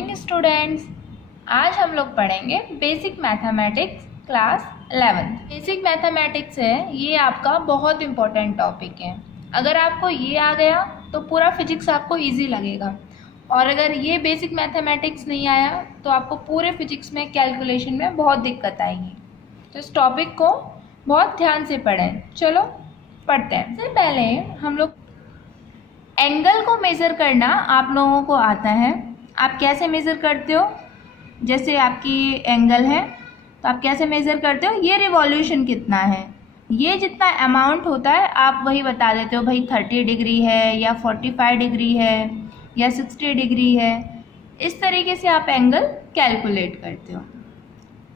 Morning students. आज हम लोग पढ़ेंगे basic mathematics class 11। Basic mathematics है, ये आपका बहुत इम्पोर्टेंट टॉपिक है। अगर आपको ये आ गया तो पूरा फिजिक्स आपको इजी लगेगा, और अगर ये बेसिक मैथमेटिक्स नहीं आया तो आपको पूरे फिजिक्स में कैलकुलेशन में बहुत दिक्कत आएगी। तो इस टॉपिक को बहुत ध्यान से पढ़ें। चलो पढ़ते हैं। सबसे पहले हम लोग एंगल को मेज़र करना आप लोगों को आता है। आप कैसे मेज़र करते हो? जैसे आपकी एंगल है तो आप कैसे मेज़र करते हो? ये रिवॉल्यूशन कितना है, ये जितना अमाउंट होता है आप वही बता देते हो, भाई 30 डिग्री है या 45 डिग्री है या 60 डिग्री है। इस तरीके से आप एंगल कैलकुलेट करते हो।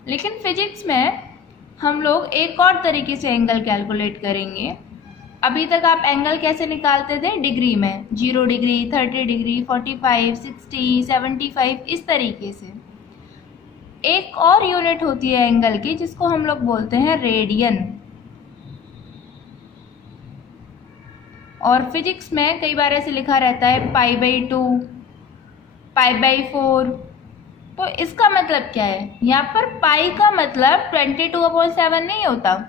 लेकिन फिजिक्स में हम लोग एक और तरीके से एंगल कैलकुलेट करेंगे। अभी तक आप एंगल कैसे निकालते थे? डिग्री में, 0 डिग्री, 30 डिग्री, 45, 60, 75, इस तरीके से। एक और यूनिट होती है एंगल की जिसको हम लोग बोलते हैं रेडियन। और फिजिक्स में कई बार ऐसे लिखा रहता है π/2, π/4। तो इसका मतलब क्या है? यहाँ पर पाई का मतलब 22/7 नहीं होता,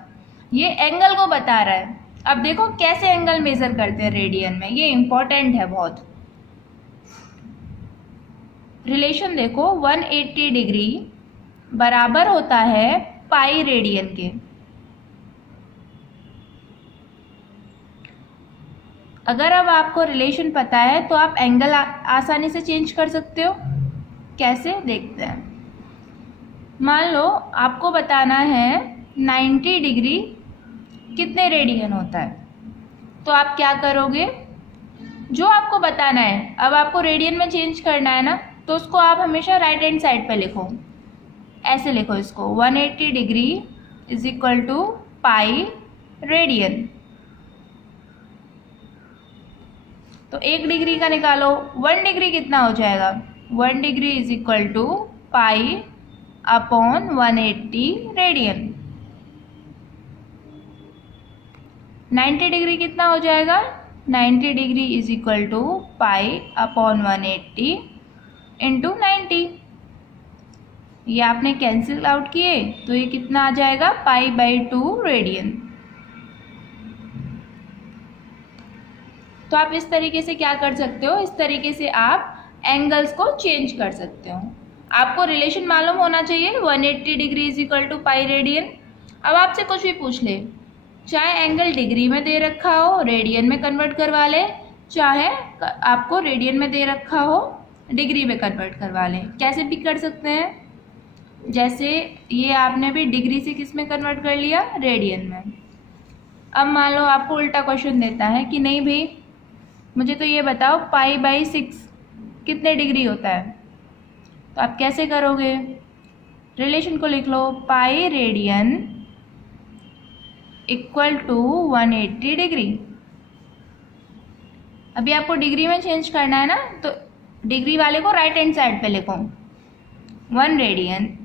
ये एंगल को बता रहा है। अब देखो कैसे एंगल मेजर करते हैं रेडियन में, ये इंपॉर्टेंट है बहुत। रिलेशन देखो, 180 डिग्री बराबर होता है पाई रेडियन के। अगर अब आपको रिलेशन पता है तो आप एंगल आसानी से चेंज कर सकते हो। कैसे, देखते हैं। मान लो आपको बताना है 90 डिग्री कितने रेडियन होता है, तो आप क्या करोगे? जो आपको बताना है, अब आपको रेडियन में चेंज करना है ना, तो उसको आप हमेशा राइट हैंड साइड पे लिखो। ऐसे लिखो इसको, 180 degree is equal to pi radian. तो 1 डिग्री का निकालो, 1 डिग्री कितना हो जाएगा? 1 degree is equal to pi upon 180 radian. 90 degree कितना हो जाएगा? 90 degree is equal to pi upon 180 into 90। ये आपने कैंसिल आउट किए तो ये कितना आ जाएगा? π/2 रेडियन। तो आप इस तरीके से क्या कर सकते हो? इस तरीके से आप एंगल्स को चेंज कर सकते हो। आपको रिलेशन मालूम होना चाहिए, 180 degree is equal to pi radian. अब आपसे कुछ भी पूछ ले, चाहे एंगल डिग्री में दे रखा हो रेडियन में कन्वर्ट करवा ले, चाहे आपको रेडियन में दे रखा हो डिग्री में कन्वर्ट करवा लें। कैसे भी कर सकते हैं, जैसे ये आपने भी डिग्री से किस में कन्वर्ट कर लिया? रेडियन में। अब मान लो आपको उल्टा क्वेश्चन देता है कि नहीं भाई मुझे तो ये बताओ π/6 कितने डिग्री होता है, तो आप कैसे करोगे? रिलेशन को लिख लो, pi radian equal to 180 degree. अभी आपको डिग्री में चेंज करना है ना, तो डिग्री वाले को राइट हैंड साइड पे लिखो, 1 radian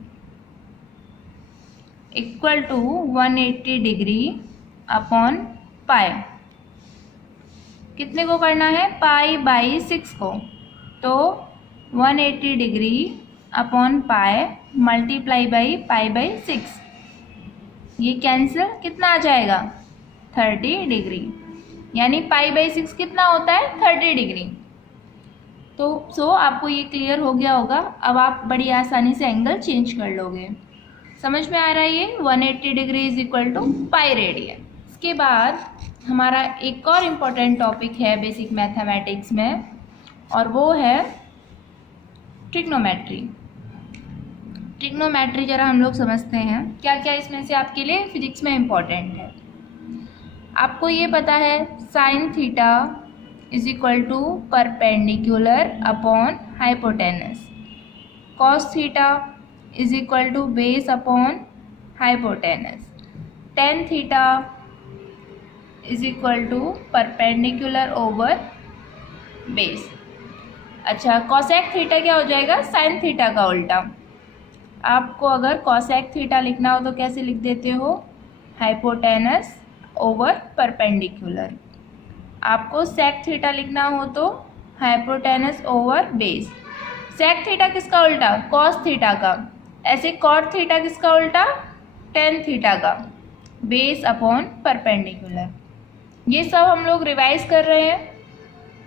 equal to 180 degree upon pi. कितने को करना है? π/6 को। तो 180 degree upon pi multiply by π/6, ये कैंसिल, कितना आ जाएगा? 30 डिग्री। यानी π/6 कितना होता है? 30 डिग्री। तो आपको ये क्लियर हो गया होगा। अब आप बड़ी आसानी से एंगल चेंज कर लोगे। समझ में आ रहा है ये? 180 degree is equal to pi radian. इसके बाद हमारा एक और इम्पोर्टेंट टॉपिक है बेसिक मैथमेटिक्स में, और वो है ट्रिग्नोमेट्री। ट्रिग्नोमेट्री जरा हम लोग समझते हैं क्या क्या इसमें से आपके लिए फिजिक्स में इम्पोर्टेंट है। आपको ये पता है sine theta is equal to perpendicular upon hypotenuse, cos theta is equal to base upon hypotenuse, tan theta is equal to perpendicular over base. अच्छा, कॉसेक थीटा क्या हो जाएगा? साइन थीटा का उल्टा। आपको अगर कॉसेक थीटा लिखना हो तो कैसे लिख देते हो? Hypotenuse over perpendicular. आपको सेक थीटा लिखना हो तो hypotenuse over base. Sec theta किसका उल्टा? कॉस थीटा का। ऐसे कॉट थीटा किसका उल्टा? टेन थीटा का। Base upon perpendicular. ये सब हम लोग रिवाइज कर रहे हैं।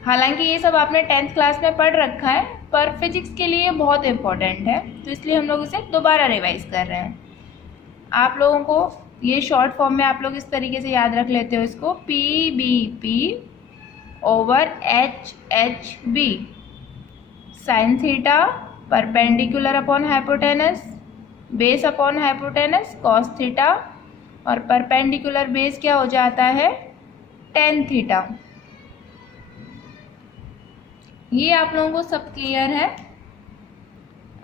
हालांकि ये सब आपने 10th क्लास में पढ़ रखा है, पर फिजिक्स के लिए बहुत इम्पोर्टेंट है, तो इसलिए हम लोग इसे दोबारा रिवाइज कर रहे हैं। आप लोगों को ये शॉर्ट फॉर्म में आप लोग इस तरीके से याद रख लेते हो इसको, P B P over H H B. Sine theta perpendicular upon hypotenuse, base upon hypotenuse cos theta, और परपेंडिकुलर बेस क्या हो जाता है? Tan theta. ये आप लोगों को सब क्लियर है?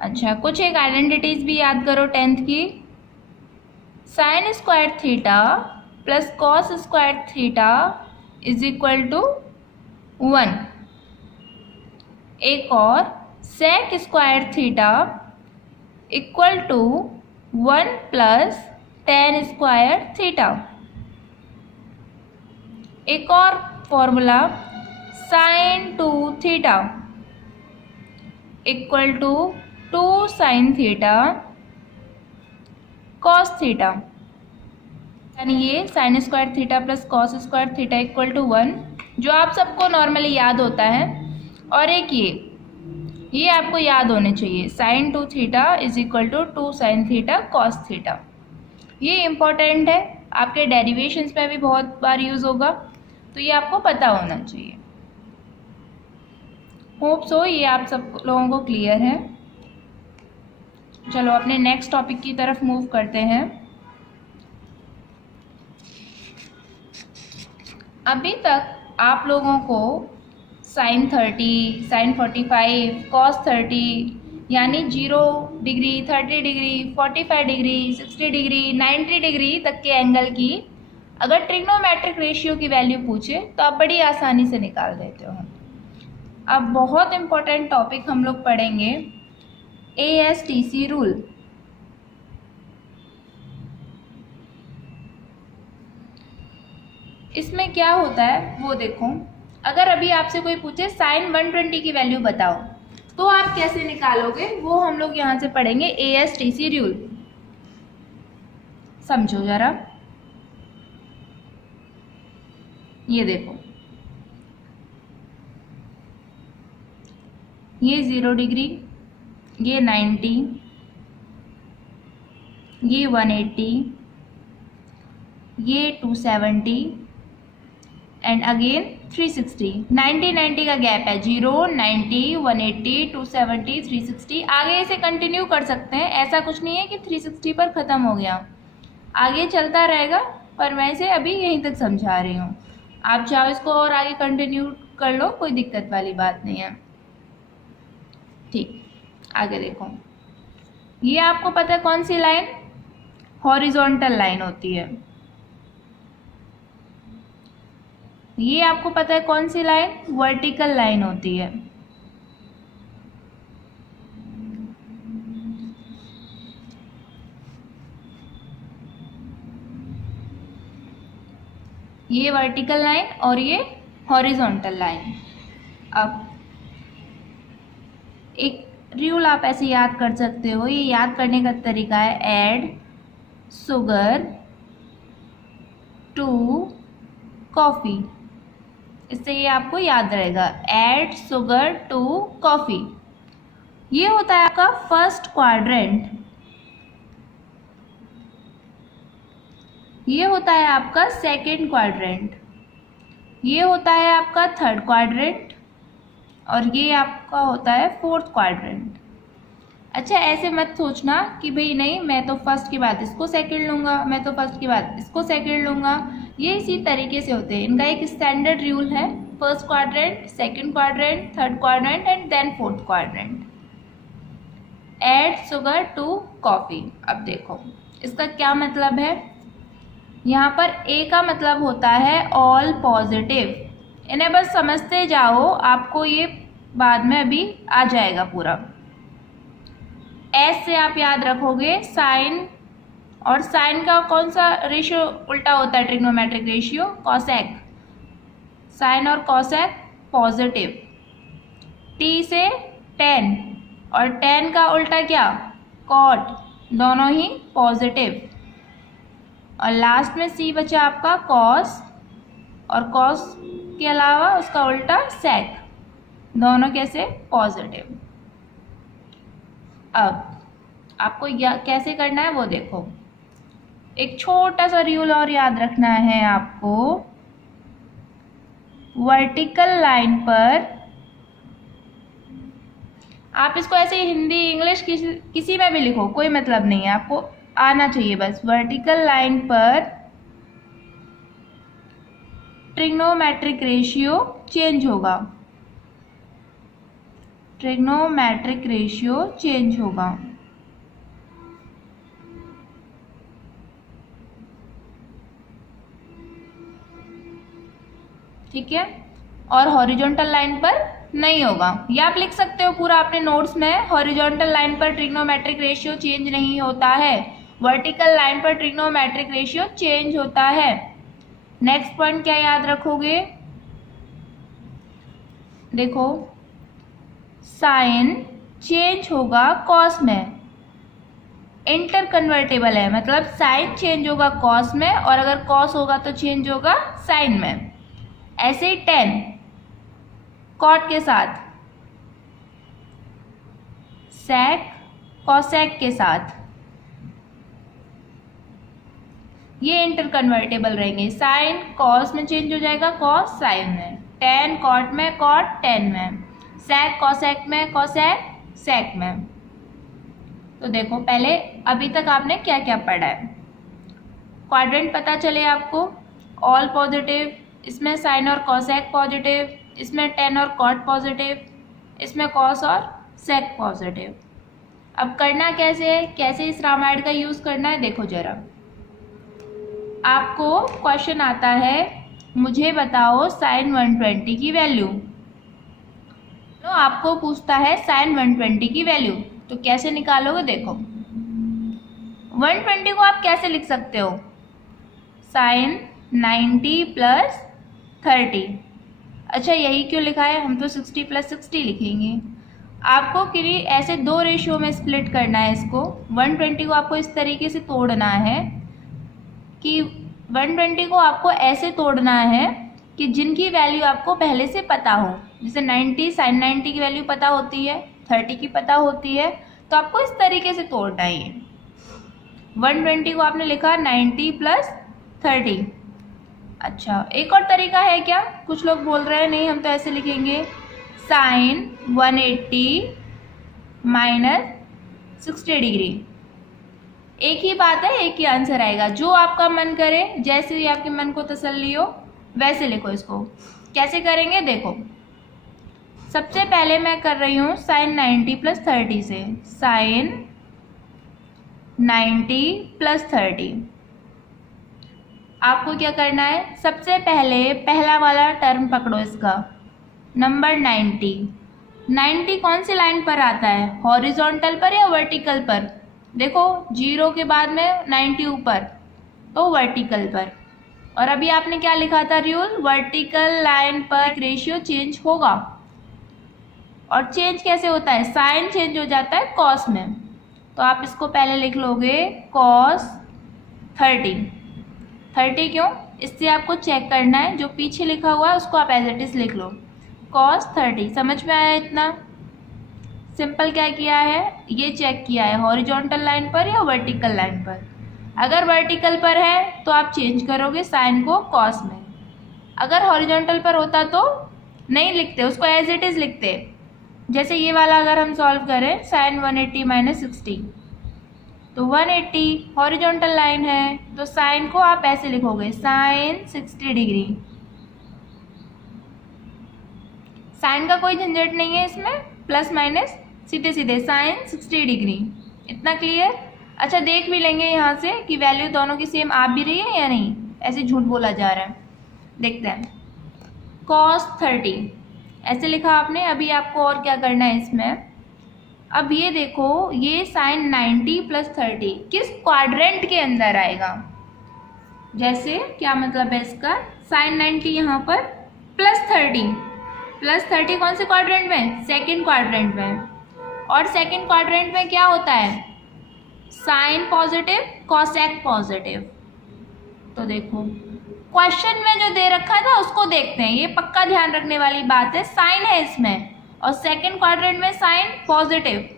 अच्छा, कुछ एक आइडेंटिटीज भी याद करो 10th की। Sine square theta plus cos square theta is equal to 1। एक और sec square theta equal to 1 plus tan square theta. एक और formula sine 2 theta equal to 2 sine theta cos theta. यानी ये sine square theta plus cos square theta equal to 1, जो आप सबको normally याद होता है। और एक ये आपको याद होने चाहिए, sine 2 theta is equal to 2 sine theta cos theta. ये इम्पॉर्टेंट है, आपके डेरिवेशंस में भी बहुत बार यूज़ होगा, तो ये आपको पता होना चाहिए। होप सो ये आप सब लोगों को क्लियर है। चलो अपने नेक्स्ट टॉपिक की तरफ मूव करते हैं। अभी तक आप लोगों को साइन 30, साइन 45, कॉस 30 यानी 0 degree, 30 degree, 45 degree, 60 degree, 90 degree तक के एंगल की अगर ट्रिग्नोमेट्रिक रेशियो की वैल्यू पूछे तो आप बड़ी आसानी से निकाल देते हो। अब बहुत इम्पोर्टेंट टॉपिक हम लोग पढ़ेंगे, ASTC रूल। इसमें क्या होता है वो देखो। अगर अभी आपसे कोई पूछे साइन 120 की वैल्यू बताओ, तो आप कैसे निकालोगे वो हम लोग यहाँ से पढ़ेंगे, ASTC रूल। समझो जरा, ये देखो, ये 0 डिग्री, ये 90, ये 180, ये 270 एंड अगेन 360। 90 का गैप है, 0, 90, 180, 270, 360। आगे इसे कंटिन्यू कर सकते हैं, ऐसा कुछ नहीं है कि 360 पर ख़त्म हो गया, आगे चलता रहेगा, पर मैं इसे अभी यहीं तक समझा रही हूँ। आप चाहो इसको और आगे कंटिन्यू कर लो, कोई दिक्कत वाली बात नहीं है। ठीक, आगे देखो, ये आपको पता है कौन सी लाइन? हॉरिजॉन्टल लाइन होती है। ये आपको पता है कौन सी लाइन? वर्टिकल लाइन होती है। ये वर्टिकल लाइन और ये हॉरिजॉन्टल लाइन। अब एक रूल आप ऐसे याद कर सकते हो, ये याद करने का तरीका है ऐड शुगर टू कॉफ़ी। इससे ये आपको याद रहेगा, ऐड शुगर टू कॉफ़ी। ये होता है आपका फर्स्ट क्वाड्रेंट, ये होता है आपका सेकंड क्वाड्रेंट, ये होता है आपका थर्ड क्वाड्रेंट, और ये आपका होता है फोर्थ क्वाड्रेंट। अच्छा, ऐसे मत सोचना कि भाई नहीं मैं तो फर्स्ट के बाद इसको सेकंड लूँगा, मैं तो फर्स्ट के बाद इसको सेकंड लूँगा। ये इसी तरीके से होते हैं, इनका एक स्टैंडर्ड रूल है, first quadrant, second quadrant, third quadrant and then fourth quadrant. Add sugar to coffee. अब देखो इसका क्या मतलब है। यहाँ पर ए का मतलब होता है ऑल पॉजिटिव। इन्हें बस समझते जाओ, आपको ये बाद में अभी आ जाएगा पूरा। एस से आप याद रखोगे साइन, और साइन का कौन सा रेशियो उल्टा होता है? Trigonometric ratio cosec. साइन और कॉसेक पॉजिटिव। टी से टेन, और tan का उल्टा क्या, cot, दोनों ही पॉजिटिव। और लास्ट में c बचा आपका cos, और cos के अलावा उसका उल्टा sec, दोनों कैसे, पॉजिटिव। अब आपको कैसे करना है वो देखो। एक छोटा सा रूल और याद रखना है आपको। वर्टिकल लाइन पर, आप इसको ऐसे हिंदी इंग्लिश किसी में भी लिखो, कोई मतलब नहीं है, आपको आना चाहिए बस। वर्टिकल लाइन पर ट्रिग्नोमेट्रिक रेशियो चेंज होगा, ट्रिग्नोमेट्रिक रेशियो चेंज होगा। ठीक है, और हॉरिजॉन्टल लाइन पर नहीं होगा। या आप लिख सकते हो पूरा अपने नोट्स में, हॉरिजॉन्टल लाइन पर ट्रिग्नोमेट्रिक रेशियो चेंज नहीं होता है, वर्टिकल लाइन पर ट्रिग्नोमेट्रिक रेशियो चेंज होता है। नेक्स्ट पॉइंट क्या याद रखोगे, देखो साइन चेंज होगा कॉस में, इंटर कन्वर्टेबल है, मतलब साइन चेंज होगा कॉस में, और अगर कॉस होगा तो चेंज होगा साइन में। ऐसे ही tan कॉट के साथ, sec cosec के साथ, ये इंटर कन्वर्टेबल रहेंगे। साइन कॉस में चेंज हो जाएगा, कॉस साइन में, tan कॉट में, कॉट tan में, sec cosec में, cosec sec में। तो देखो पहले अभी तक आपने क्या क्या पढ़ा है। क्वाड्रेंट पता चले आपको, ऑल पॉजिटिव, इसमें साइन और कॉसेक पॉजिटिव, इसमें tan और कॉट पॉजिटिव, इसमें कॉस और सेक पॉजिटिव। अब करना कैसे है, कैसे इस रामायण का यूज़ करना है, देखो जरा। आपको क्वेश्चन आता है, मुझे बताओ साइन 120 की वैल्यू। तो आपको पूछता है साइन 120 की वैल्यू, तो कैसे निकालोगे, देखो 120 को आप कैसे लिख सकते हो, साइन 90 प्लस 30। अच्छा यही क्यों लिखा है, हम तो 60 प्लस 60 लिखेंगे। आपको किसी ऐसे दो रेशियो में स्प्लिट करना है इसको। 120 को आपको इस तरीके से तोड़ना है कि 120 को आपको ऐसे तोड़ना है कि जिनकी वैल्यू आपको पहले से पता हो। जैसे 90 साइन 90 की वैल्यू पता होती है, 30 की पता होती है, तो आपको इस तरीके से तोड़ना है। 120 को आपने लिखा 90 प्लस 30। अच्छा एक और तरीका है क्या, कुछ लोग बोल रहे हैं नहीं हम तो ऐसे लिखेंगे, साइन 180 माइनस 60 डिग्री। एक ही बात है, एक ही आंसर आएगा, जो आपका मन करे, जैसे भी आपके मन को तसल्ली हो वैसे लिखो इसको। कैसे करेंगे देखो, सबसे पहले मैं कर रही हूँ साइन 90 प्लस 30 से, साइन 90 प्लस 30। आपको क्या करना है, सबसे पहले पहला वाला टर्म पकड़ो इसका, नंबर 90। 90 कौन सी लाइन पर आता है, हॉरिजॉन्टल पर या वर्टिकल पर, देखो 0 के बाद में 90 ऊपर, तो वर्टिकल पर। और अभी आपने क्या लिखा था रूल, वर्टिकल लाइन पर रेशियो चेंज होगा। और चेंज कैसे होता है, साइन चेंज हो जाता है कॉस में, तो आप इसको पहले लिख लोगे कॉस 30। 30 क्यों, इससे आपको चेक करना है, जो पीछे लिखा हुआ है उसको आप एज इट इज लिख लो, कॉस 30। समझ में आया, इतना सिंपल क्या किया है, ये चेक किया है हॉरिजॉन्टल लाइन पर या वर्टिकल लाइन पर। अगर वर्टिकल पर है तो आप चेंज करोगे साइन को कॉस में, अगर हॉरिजॉन्टल पर होता तो नहीं लिखते, उसको एज इट इज लिखते। जैसे ये वाला अगर हम सॉल्व करें, साइन 180 माइनस 60, तो 180 हॉरिजॉन्टल लाइन है, तो साइन को आप ऐसे लिखोगे, साइन 60 डिग्री। साइन का कोई झंझट नहीं है इसमें, प्लस माइनस सीधे सीधे साइन 60 डिग्री। इतना क्लियर। अच्छा देख भी लेंगे यहाँ से कि वैल्यू दोनों की सेम आ भी रही है या नहीं, ऐसे झूठ बोला जा रहा है। देखते हैं, कॉस 30 ऐसे लिखा आपने। अभी आपको और क्या करना है इसमें, अब ये देखो, ये साइन 90 प्लस 30 किस क्वाड्रेंट के अंदर आएगा। जैसे क्या मतलब है इसका, साइन 90 यहाँ पर प्लस 30 कौन से क्वाड्रेंट में, सेकंड क्वाड्रेंट में, और सेकंड क्वाड्रेंट में क्या होता है, साइन पॉजिटिव कोसेक पॉजिटिव। तो देखो क्वेश्चन में जो दे रखा था उसको देखते हैं, ये पक्का ध्यान रखने वाली बात है, साइन है इसमें और सेकंड क्वाड्रेंट में साइन पॉजिटिव,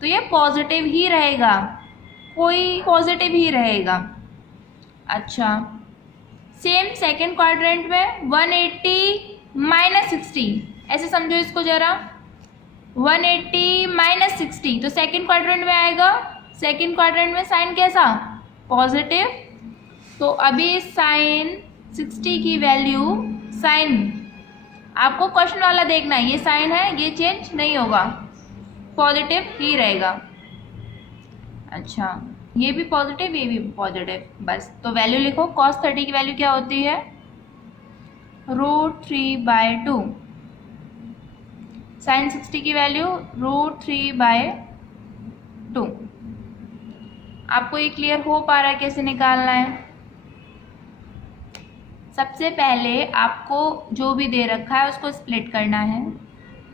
तो ये पॉजिटिव ही रहेगा, कोई पॉजिटिव ही रहेगा। अच्छा सेम सेकंड क्वाड्रेंट में 180 माइनस 60, ऐसे समझो इसको जरा, 180 माइनस 60 तो सेकंड क्वाड्रेंट में आएगा, सेकंड क्वाड्रेंट में साइन कैसा, पॉजिटिव। तो अभी साइन 60 की वैल्यू, साइन आपको क्वेश्चन वाला देखना है, ये साइन है ये चेंज नहीं होगा, पॉजिटिव ही रहेगा। अच्छा ये भी पॉजिटिव ये भी पॉजिटिव, बस तो वैल्यू लिखो। cos 30 की वैल्यू क्या होती है, √3/2। साइन 60 की वैल्यू √3/2। आपको ये क्लियर हो पा रहा है कैसे निकालना है। सबसे पहले आपको जो भी दे रखा है उसको स्प्लिट करना है।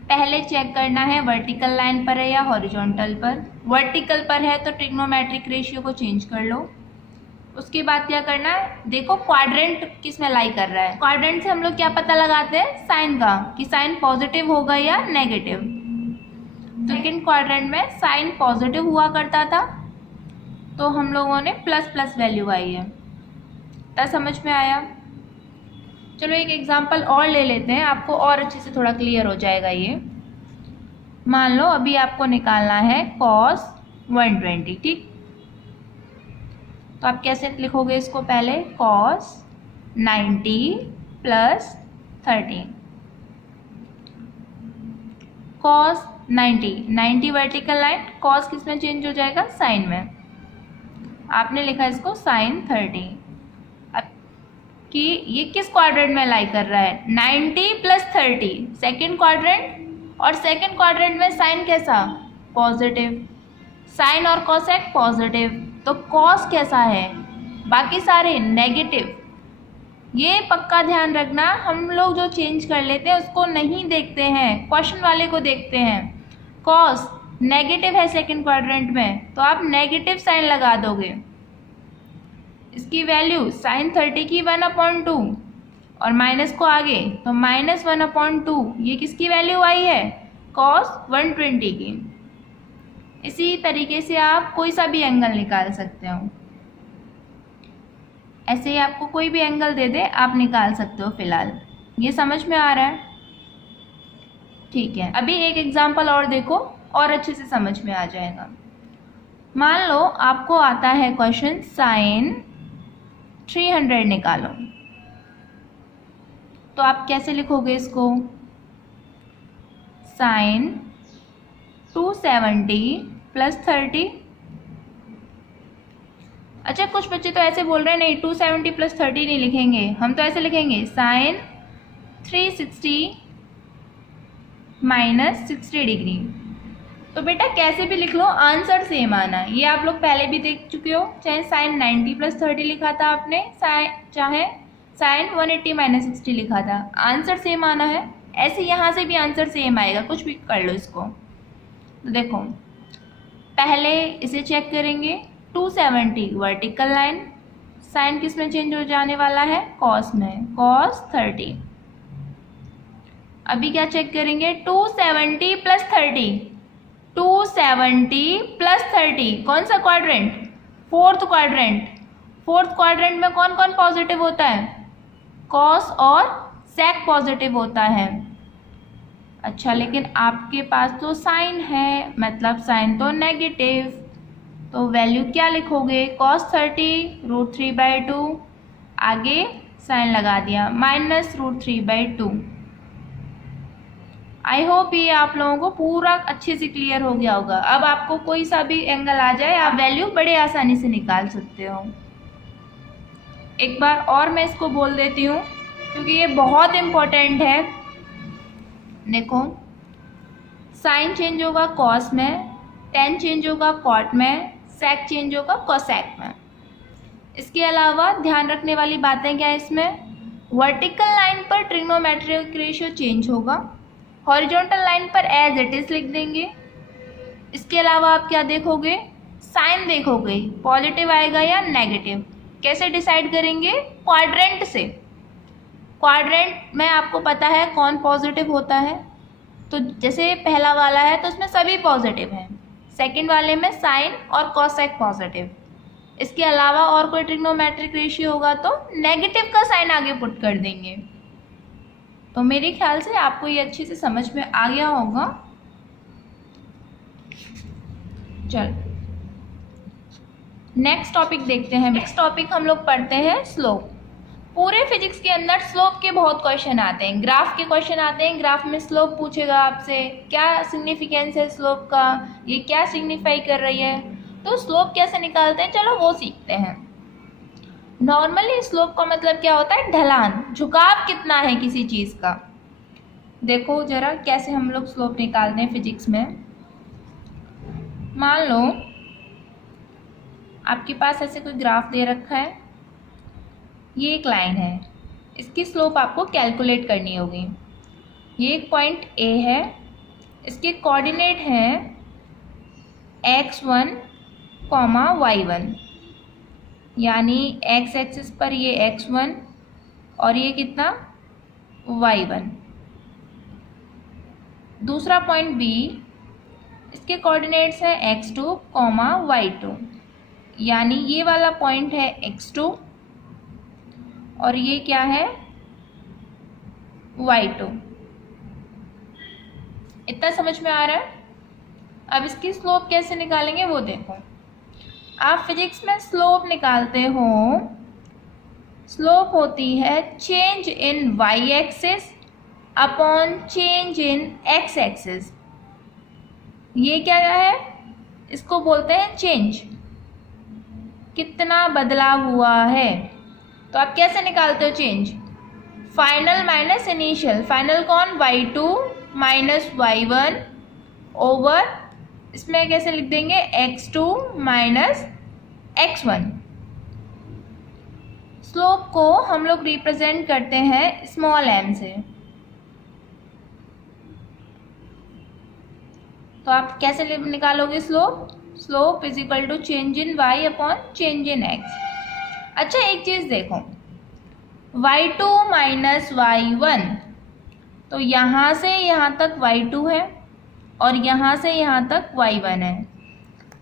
पहले चेक करना है वर्टिकल लाइन पर है या हॉरिजॉन्टल पर। वर्टिकल पर है तो ट्रिग्नोमेट्रिक रेशियो को चेंज कर लो। उसके बाद क्या करना है, देखो क्वाड्रेंट किस में लाई कर रहा है। क्वाड्रेंट से हम लोग क्या पता लगाते हैं, साइन का, कि साइन पॉजिटिव होगा या नेगेटिव। तो सेकंड क्वाड्रेंट में साइन पॉजिटिव हुआ करता था, तो हम लोगों ने प्लस प्लस वैल्यू आई है। तब समझ में आया। चलो एक एग्जांपल और ले लेते हैं, आपको और अच्छे से थोड़ा क्लियर हो जाएगा ये। मान लो अभी आपको निकालना है cos 120, ठीक। तो आप कैसे लिखोगे इसको, पहले cos 90 plus 30। cos 90 vertical line, cos किस में चेंज हो जाएगा, साइन में। आपने लिखा इसको sin 30। कि ये किस क्वाड्रेंट में लाई कर रहा है, 90 प्लस 30 सेकेंड क्वाड्रेंट, और सेकेंड क्वाड्रेंट में साइन कैसा, पॉजिटिव। साइन और कोसेक पॉजिटिव, तो कॉस कैसा है, बाकी सारे नेगेटिव। ये पक्का ध्यान रखना, हम लोग जो चेंज कर लेते हैं उसको नहीं देखते हैं, क्वेश्चन वाले को देखते हैं। कॉस नेगेटिव है सेकेंड क्वाड्रेंट में, तो आप नेगेटिव साइन लगा दोगे। इसकी वैल्यू साइन 30 की 1/2 और माइनस को आगे तो माइनस 1/2, ये किसकी वैल्यू आई है, cos 120 की। इसी तरीके से आप कोई सा भी एंगल निकाल सकते हो, ऐसे ही आपको कोई भी एंगल दे दे आप निकाल सकते हो। फिलहाल ये समझ में आ रहा है, ठीक है। अभी एक एग्जांपल और देखो, और अच्छे से समझ में आ जाएगा। मान लो आपको आता है क्वेश्चन साइन 300 निकालो, तो आप कैसे लिखोगे इसको, साइन 270 प्लस 30। अच्छा कुछ बच्चे तो ऐसे बोल रहे हैं नहीं 270 प्लस 30 नहीं लिखेंगे, हम तो ऐसे लिखेंगे साइन 360 माइनस 60 डिग्री। तो बेटा कैसे भी लिख लो आंसर सेम आना, ये आप लोग पहले भी देख चुके हो, चाहे साइन 90 प्लस 30 लिखा था आपने, चाहे साइन 180 माइनस 60 लिखा था, आंसर सेम आना है। ऐसे यहाँ से भी आंसर सेम आएगा, कुछ भी कर लो इसको। तो देखो पहले इसे चेक करेंगे, 270 वर्टिकल लाइन, साइन किस में चेंज हो जाने वाला है, कॉस में, cos 30। अभी क्या चेक करेंगे, 270 प्लस 30, 270 प्लस 30 कौन सा quadrant, fourth quadrant. Fourth quadrant में कौन कौन पॉजिटिव होता है, कॉस और सेक पॉजिटिव होता है। अच्छा लेकिन आपके पास तो साइन है, मतलब साइन तो नेगेटिव, तो वैल्यू क्या लिखोगे, cos 30 √3/2, आगे साइन लगा दिया माइनस √3/2। आई होप ये आप लोगों को पूरा अच्छे से क्लियर हो गया होगा। अब आपको कोई सा भी एंगल आ जाए आप वैल्यू बड़े आसानी से निकाल सकते हो। एक बार और मैं इसको बोल देती हूँ क्योंकि ये बहुत इम्पोर्टेंट है। देखो साइन चेंज होगा कॉस में, टेन चेंज होगा कॉट में, सेक चेंज होगा कोसेक में। इसके अलावा ध्यान रखने वाली बातें क्या है इसमें, वर्टिकल लाइन पर ट्रिग्नोमेट्रिक रेशियो चेंज होगा, हॉरिजॉन्टल लाइन पर एज इट इज लिख देंगे, इसके अलावा आप क्या देखोगे, साइन देखोगे, पॉजिटिव आएगा या नेगेटिव। कैसे डिसाइड करेंगे, क्वाड्रेंट से। क्वाड्रेंट में आपको पता है कौन पॉजिटिव होता है, तो जैसे पहला वाला है तो उसमें सभी पॉजिटिव हैं, सेकंड वाले में साइन और कॉसेक पॉजिटिव। इसके अलावा और कोई ट्रिग्नोमेट्रिक रेशियो होगा तो नेगेटिव का साइन आगे पुट कर देंगे। तो मेरे ख्याल से आपको ये अच्छे से समझ में आ गया होगा। चल नेक्स्ट टॉपिक देखते हैं। नेक्स्ट टॉपिक हम लोग पढ़ते हैं स्लोप। पूरे फिजिक्स के अंदर स्लोप के बहुत क्वेश्चन आते हैं, ग्राफ के क्वेश्चन आते हैं। ग्राफ में स्लोप पूछेगा आपसे, क्या सिग्निफिकेंस है स्लोप का, ये क्या सिग्निफाई कर रही है, तो स्लोप कैसे निकालते हैं चलो वो सीखते हैं। नॉर्मली स्लोप का मतलब क्या होता है, ढलान, झुकाव कितना है किसी चीज़ का। देखो जरा कैसे हम लोग स्लोप निकालते हैं फिजिक्स में। मान लो आपके पास ऐसे कोई ग्राफ दे रखा है, ये एक लाइन है, इसकी स्लोप आपको कैलकुलेट करनी होगी। ये एक पॉइंट ए है, इसके कोऑर्डिनेट हैं x1, y1, यानी x एक्सिस पर ये x1 और ये कितना y1। दूसरा पॉइंट b, इसके कोऑर्डिनेट्स हैं x2, y2, यानी ये वाला पॉइंट है x2 और ये क्या है y2। इतना समझ में आ रहा है। अब इसकी स्लोप कैसे निकालेंगे वो देखो। आप फिजिक्स में स्लोप निकालते हो, स्लोप होती है change in y axis upon change in x axis. ये क्या है, इसको बोलते हैं चेंज, कितना बदलाव हुआ है। तो आप कैसे निकालते हो change, final minus initial. Final कौन, y2 माइनस y1 ओवर, इसमें कैसे लिख देंगे x2 माइनस x1। स्लोप को हम लोग रिप्रेजेंट करते हैं स्मॉल m से। तो आप कैसे निकालोगे slope, slope is equal to change in y upon change in x। अच्छा एक चीज़ देखो, y2 माइनस y1, तो यहाँ से यहाँ तक y2 है और यहाँ से यहाँ तक y1 है।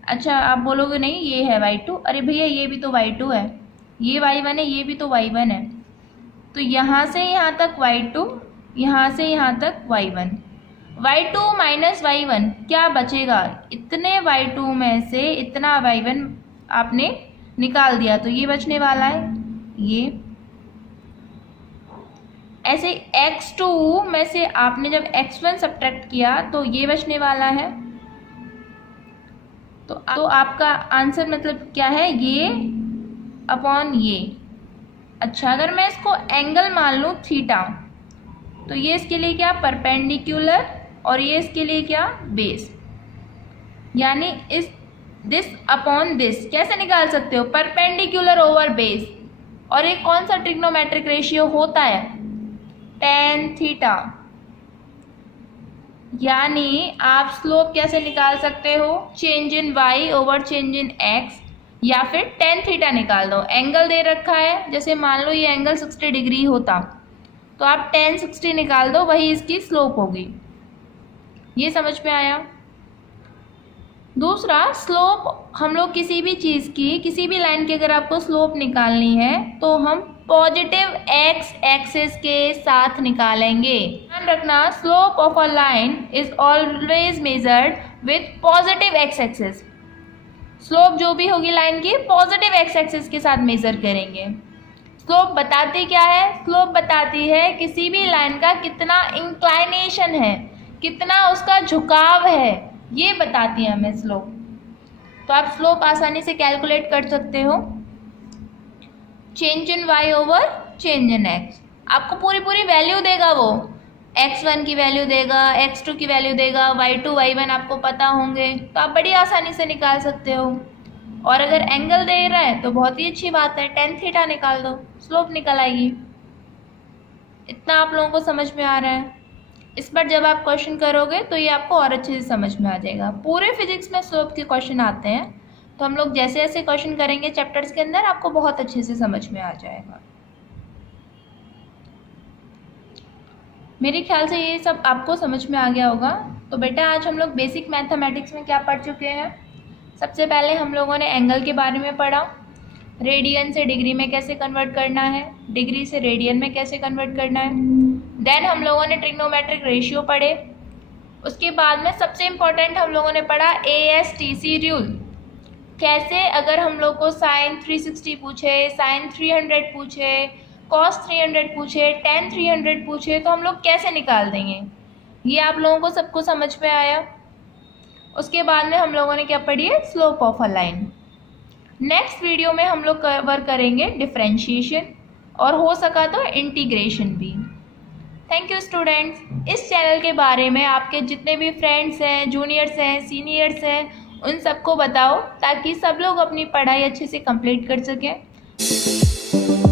अच्छा आप बोलोगे नहीं ये है y2, अरे भैया ये भी तो y2 है, ये y1 है, ये भी तो y1 है। तो यहाँ से यहाँ तक y2, यहाँ से यहाँ तक y1। y2 माइनस y1 क्या बचेगा, इतने y2 में से इतना y1 आपने निकाल दिया तो ये बचने वाला है ये। ऐसे x2 में से आपने जब x1 सब्ट्रैक्ट किया तो ये बचने वाला है। तो आपका आंसर मतलब क्या है, ये अपॉन ये। अच्छा अगर मैं इसको एंगल मान लूँ थीटा, तो ये इसके लिए क्या परपेंडिकुलर और ये इसके लिए क्या बेस, यानी इस दिस अपॉन दिस कैसे निकाल सकते हो, परपेंडिकुलर ओवर बेस। और एक कौन सा ट्रिग्नोमेट्रिक रेशियो होता है, tan थीटा। यानी आप स्लोप कैसे निकाल सकते हो, change in y over change in x, या फिर tan थीटा निकाल दो। एंगल दे रखा है, जैसे मान लो ये एंगल 60 डिग्री होता तो आप tan 60 निकाल दो, वही इसकी स्लोप होगी। ये समझ में आया। दूसरा स्लोप, हम लोग किसी भी चीज़ की, किसी भी लाइन की अगर आपको स्लोप निकालनी है तो हम पॉजिटिव x एक्सिस के साथ निकालेंगे। ध्यान रखना, slope of a line is always measured with positive x axis. Slope जो भी होगी लाइन की पॉजिटिव x एक्सिस के साथ मेजर करेंगे। स्लोप बताती क्या है, स्लोप बताती है किसी भी लाइन का कितना इंक्लाइनेशन है, कितना उसका झुकाव है, ये बताती है हमें स्लोप। तो आप स्लोप आसानी से कैलकुलेट कर सकते हो, change in y over change in x। आपको पूरी वैल्यू देगा वो, x1 की वैल्यू देगा, x2 की वैल्यू देगा, y2 y1 आपको पता होंगे, तो आप बड़ी आसानी से निकाल सकते हो। और अगर एंगल दे रहा है तो बहुत ही अच्छी बात है, tan थीटा निकाल दो, स्लोप निकल आएगी। इतना आप लोगों को समझ में आ रहा है। इस पर जब आप क्वेश्चन करोगे तो ये आपको और अच्छे से समझ में आ जाएगा। पूरे फिजिक्स में स्लोप के क्वेश्चन आते हैं, तो हम लोग जैसे जैसे क्वेश्चन करेंगे चैप्टर्स के अंदर आपको बहुत अच्छे से समझ में आ जाएगा। मेरे ख्याल से ये सब आपको समझ में आ गया होगा। तो बेटा आज हम लोग बेसिक मैथमेटिक्स में क्या पढ़ चुके हैं? सबसे पहले हम लोगों ने एंगल के बारे में पढ़ा, रेडियन से डिग्री में कैसे कन्वर्ट करना है, डिग्री से रेडियन में कैसे कन्वर्ट करना है। देन हम लोगों ने ट्रिग्नोमेट्रिक रेशियो पढ़े। उसके बाद में सबसे इम्पोर्टेंट हम लोगों ने पढ़ा ASTC रूल। कैसे अगर हम लोग को साइन 360 पूछे, साइन 300 पूछे, कॉस 300 पूछे, टेन 300 पूछे तो हम लोग कैसे निकाल देंगे। ये आप लोगों को सबको समझ में आया। उसके बाद में हम लोगों ने क्या पढ़ी है? Slope of a line. Next video में हम लोग कवर करेंगे डिफरेंशिएशन और हो सका तो इंटीग्रेशन भी। Thank you students. इस चैनल के बारे में आपके जितने भी फ्रेंड्स हैं, जूनियर्स हैं, सीनियर्स हैं, उन सबको बताओ ताकि सब लोग अपनी पढ़ाई अच्छे से कंप्लीट कर सकें।